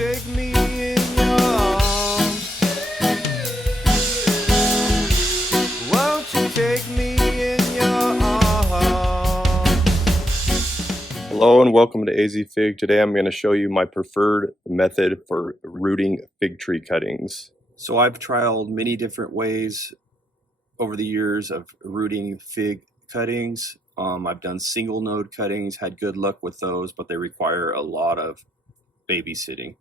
take me in your arms? Won't you take me in your arms? Hello and welcome to AZ Fig. Today I'm going to show you my preferred method for rooting fig tree cuttings. So I've trialed many different ways over the years of rooting fig cuttings. I've done single node cuttings, had good luck with those, but they require a lot of babysitting.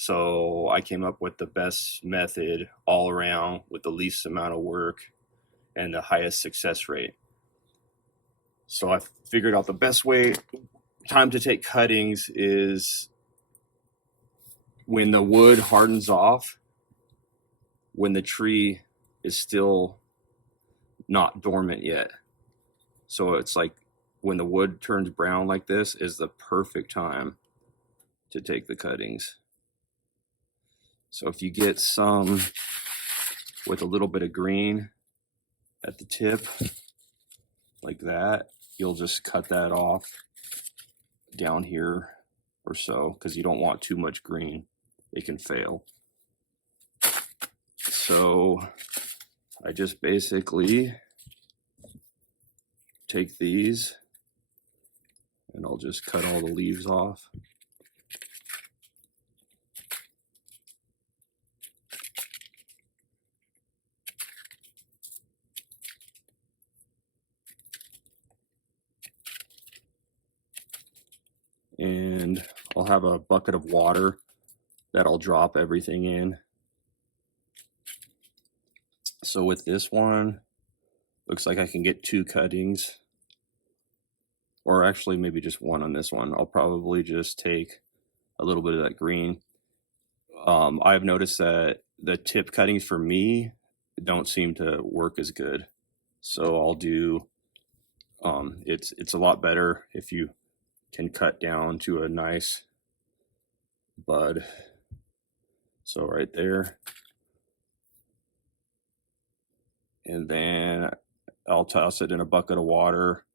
So I came up with the best method all around with the least amount of work and the highest success rate. So I figured out the best time to take cuttings is when the wood hardens off, when the tree is still not dormant yet. So it's like when the wood turns brown like this is the perfect time to take the cuttings. So if you get some with a little bit of green at the tip like that, you'll just cut that off down here or so, because you don't want too much green. It can fail. So I just basically take these and I'll just cut all the leaves off. And I'll have a bucket of water that I'll drop everything in. So with this one, looks like I can get 2 cuttings, or actually maybe just 1 on this one. I'll probably just take a little bit of that green. I've noticed that the tip cuttings for me don't seem to work as good. So I'll do, it's a lot better if you can cut down to a nice bud. So right there. And then I'll toss it in a bucket of water,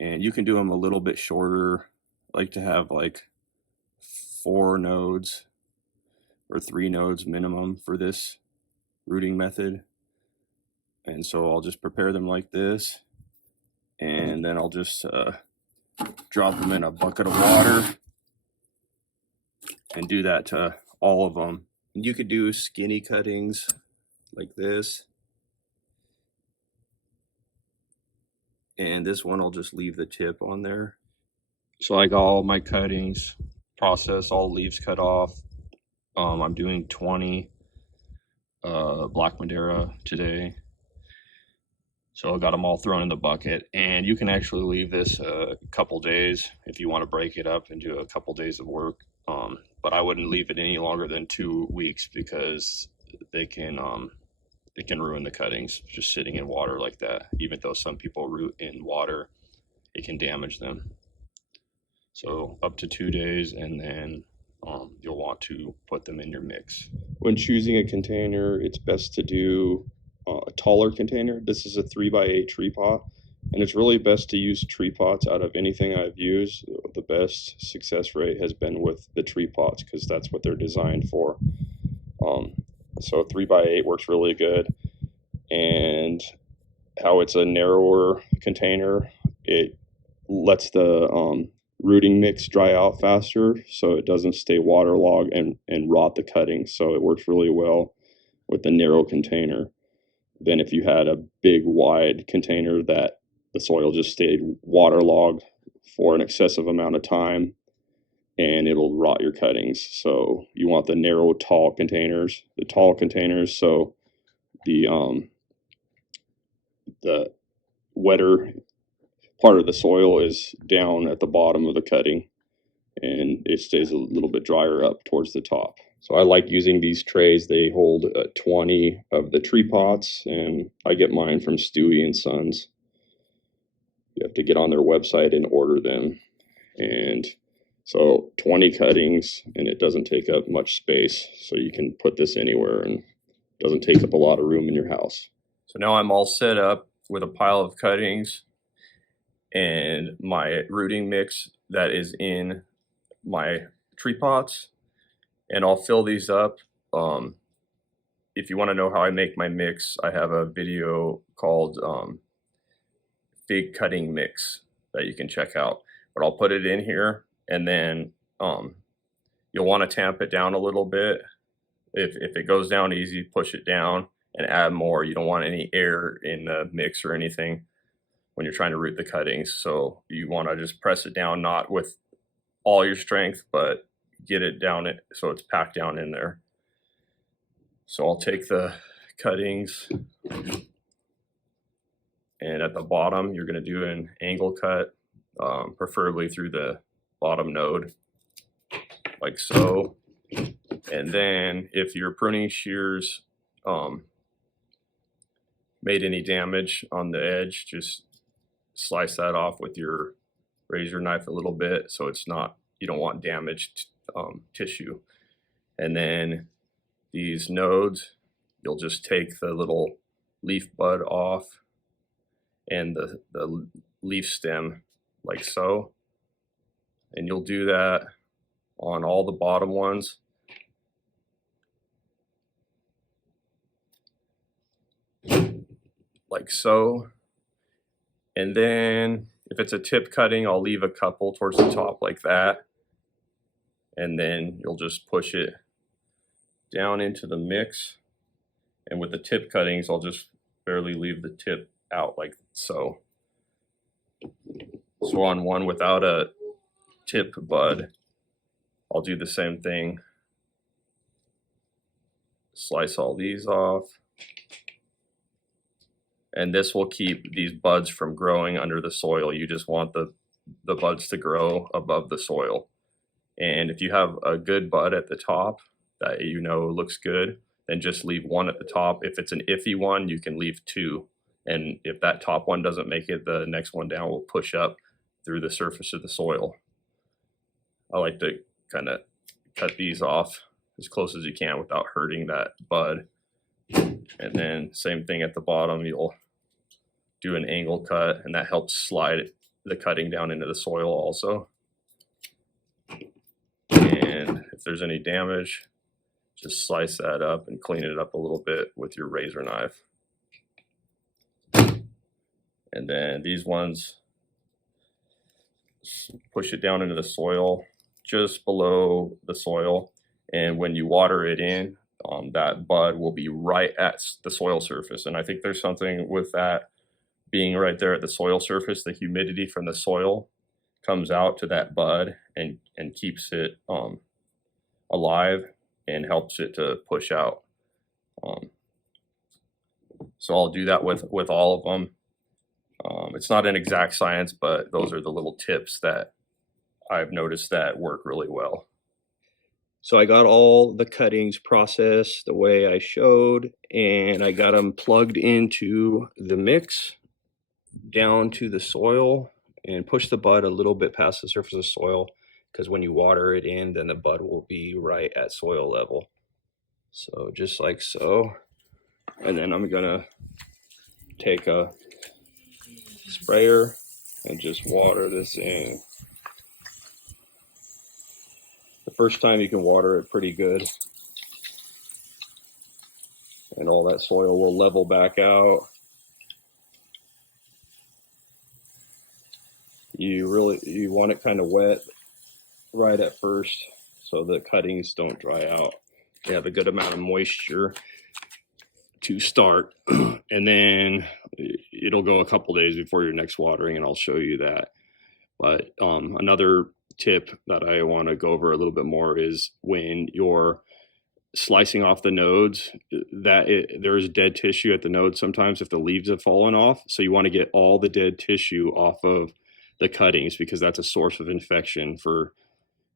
and you can do them a little bit shorter. I like to have like 4 nodes or 3 nodes minimum for this rooting method. And so I'll just prepare them like this, and then I'll just drop them in a bucket of water and do that to all of them. And you could do skinny cuttings like this. And this one, I'll just leave the tip on there. So like all my cuttings process, all leaves cut off. I'm doing 20 Black Madeira today. So I got them all thrown in the bucket, and you can actually leave this a couple days if you want to break it up and do a couple days of work. But I wouldn't leave it any longer than 2 weeks, because they can ruin the cuttings just sitting in water like that. Even though some people root in water, it can damage them. So up to 2 days, and then you'll want to put them in your mix. When choosing a container, it's best to do a taller container. This is a 3x8 tree pot, and it's really best to use tree pots. Out of anything I've used, the best success rate has been with the tree pots, because that's what they're designed for. So 3x8 works really good. And how it's a narrower container, it lets the rooting mix dry out faster, so it doesn't stay waterlogged and rot the cuttings. So it works really well with the narrow container than if you had a big wide container that the soil just stayed waterlogged for an excessive amount of time, and it'll rot your cuttings. So you want the narrow, tall containers. So the wetter part of the soil is down at the bottom of the cutting, and it stays a little bit drier up towards the top. So I like using these trays. They hold 20 of the tree pots, and I get mine from Stewie and Sons. You have to get on their website and order them. And so 20 cuttings, and it doesn't take up much space. So you can put this anywhere, and it doesn't take up a lot of room in your house. So now I'm all set up with a pile of cuttings and my rooting mix that is in my tree pots. And I'll fill these up. If you want to know how I make my mix, I have a video called Fig Cutting Mix that you can check out. But I'll put it in here, and then you'll want to tamp it down a little bit. If it goes down easy, push it down and add more. You don't want any air in the mix or anything when you're trying to root the cuttings. So you want to just press it down, not with all your strength, but get it down so it's packed down in there. So I'll take the cuttings, and at the bottom you're going to do an angle cut, preferably through the bottom node, like so. And then if your pruning shears made any damage on the edge, just slice that off with your razor knife a little bit, so it's not, you don't want damaged tissue. And then these nodes, you'll just take the little leaf bud off and the leaf stem, like so. And you'll do that on all the bottom ones. Like so. And then if it's a tip cutting, I'll leave a couple towards the top like that. And then you'll just push it down into the mix. And with the tip cuttings, I'll just barely leave the tip out like so. So on one without a tip bud, I'll do the same thing. Slice all these off. And this will keep these buds from growing under the soil. You just want the buds to grow above the soil. And if you have a good bud at the top that you know looks good, then just leave one at the top. If it's an iffy one, you can leave two. And if that top one doesn't make it, the next one down will push up through the surface of the soil. I like to kind of cut these off as close as you can without hurting that bud. And then same thing at the bottom, you'll do an angle cut, and that helps slide the cutting down into the soil also. And if there's any damage, just slice that up and clean it up a little bit with your razor knife. And then these ones, push it down into the soil, just below the soil. And when you water it in, that bud will be right at the soil surface. And I think there's something with that being right there at the soil surface. The humidity from the soil comes out to that bud and keeps it alive and helps it to push out. So I'll do that with all of them. It's not an exact science, but those are the little tips that I've noticed that work really well. So I got all the cuttings processed the way I showed, and I got them plugged into the mix down to the soil, and push the bud a little bit past the surface of the soil, because when you water it in, then the bud will be right at soil level. So just like so. And then I'm gonna take a sprayer and just water this in. The first time you can water it pretty good, and all that soil will level back out. You want it kind of wet right at first so the cuttings don't dry out. They have a good amount of moisture to start, and then it'll go a couple days before your next watering, and I'll show you that. But another tip that I want to go over a little bit more is when you're slicing off the nodes, there's dead tissue at the nodes sometimes if the leaves have fallen off. So you want to get all the dead tissue off of the cuttings, because that's a source of infection for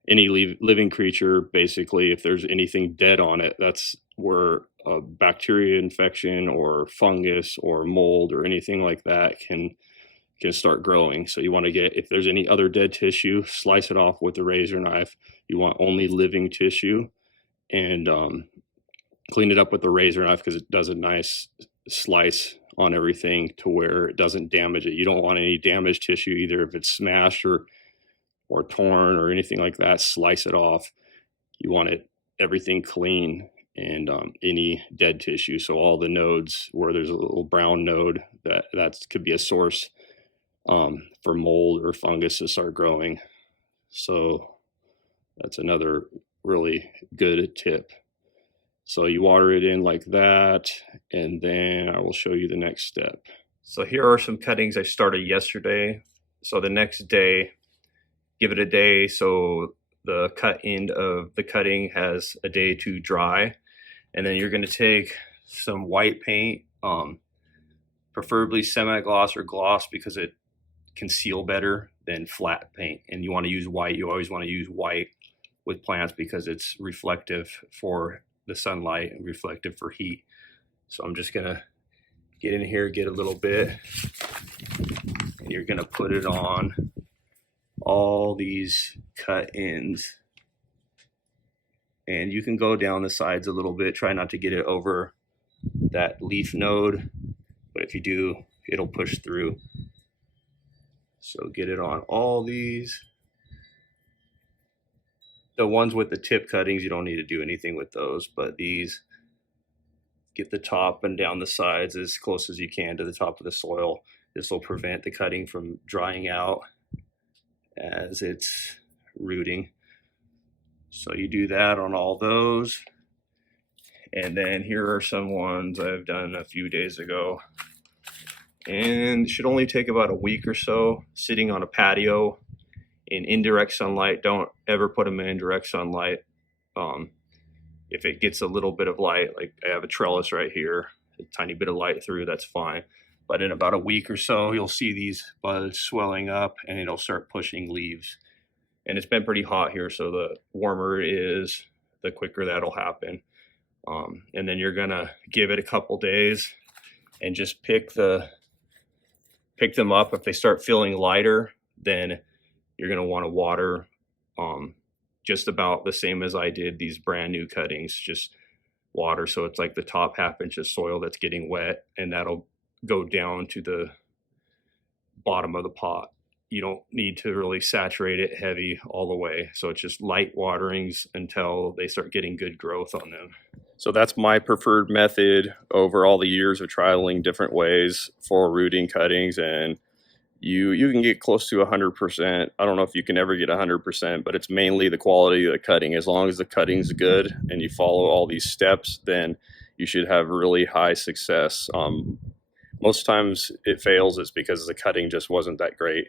any living creature. Basically, if there's anything dead on it, that's where a bacteria infection or fungus or mold or anything like that can start growing. So you want to get, if there's any other dead tissue, slice it off with a razor knife. You want only living tissue, and clean it up with the razor knife, because it does a nice slice on everything to where it doesn't damage it. You don't want any damaged tissue either. If it's smashed or torn or anything like that, slice it off. You want it everything clean and any dead tissue. So all the nodes where there's a little brown node, that could be a source for mold or fungus to start growing. So that's another really good tip. So you water it in like that, and then I will show you the next step. So here are some cuttings I started yesterday. So the next day, give it a day so the cut end of the cutting has a day to dry. And then you're going to take some white paint, preferably semi-gloss or gloss, because it can seal better than flat paint. And you want to use white. You always want to use white with plants because it's reflective for the sunlight and reflective for heat. So I'm just going to get in here, get a little bit, and you're going to put it on all these cut ends. And you can go down the sides a little bit, try not to get it over that leaf node, but if you do, it'll push through. So get it on all these. The ones with the tip cuttings, you don't need to do anything with those, but these, get the top and down the sides as close as you can to the top of the soil. This will prevent the cutting from drying out as it's rooting. So you do that on all those. And then here are some ones I've done a few days ago. And it should only take about a week or so sitting on a patio in indirect sunlight. Don't ever put them in direct sunlight. If it gets a little bit of light, like I have a trellis right here, a tiny bit of light through, that's fine. But in about a week or so, you'll see these buds swelling up and it'll start pushing leaves. And it's been pretty hot here, so the warmer it is, the quicker that'll happen. And then you're gonna give it a couple days and just pick them up. If they start feeling lighter, then you're gonna wanna water just about the same as I did these brand new cuttings, just water. So it's like the top ½ inch of soil that's getting wet, and that'll go down to the bottom of the pot. You don't need to really saturate it heavy all the way. So it's just light waterings until they start getting good growth on them. So that's my preferred method over all the years of trialing different ways for rooting cuttings, and you can get close to 100%. I don't know if you can ever get 100%, but it's mainly the quality of the cutting. As long as the cutting's good and you follow all these steps, then you should have really high success. Most times it fails is because the cutting just wasn't that great.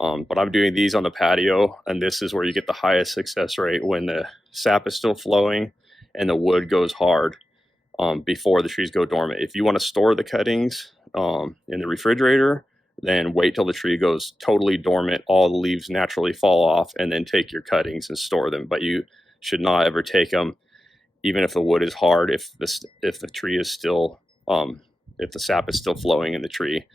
But I'm doing these on the patio, and this is where you get the highest success rate, when the sap is still flowing and the wood goes hard before the trees go dormant. If you want to store the cuttings in the refrigerator, then wait till the tree goes totally dormant, all the leaves naturally fall off, and then take your cuttings and store them. But you should not ever take them, even if the wood is hard, if the tree is still, if the sap is still flowing in the tree.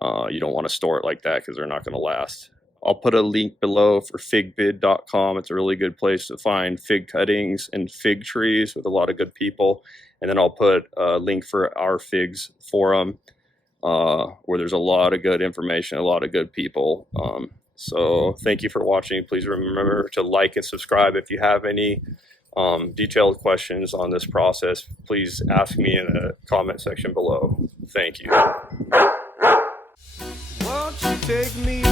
You don't want to store it like that because they're not going to last. I'll put a link below for figbid.com. It's a really good place to find fig cuttings and fig trees with a lot of good people. And then I'll put a link for our figs forum, where there's a lot of good information, a lot of good people. So thank you for watching. Please remember to like and subscribe. If you have any detailed questions on this process, please ask me in the comment section below. Thank you. Won't you take me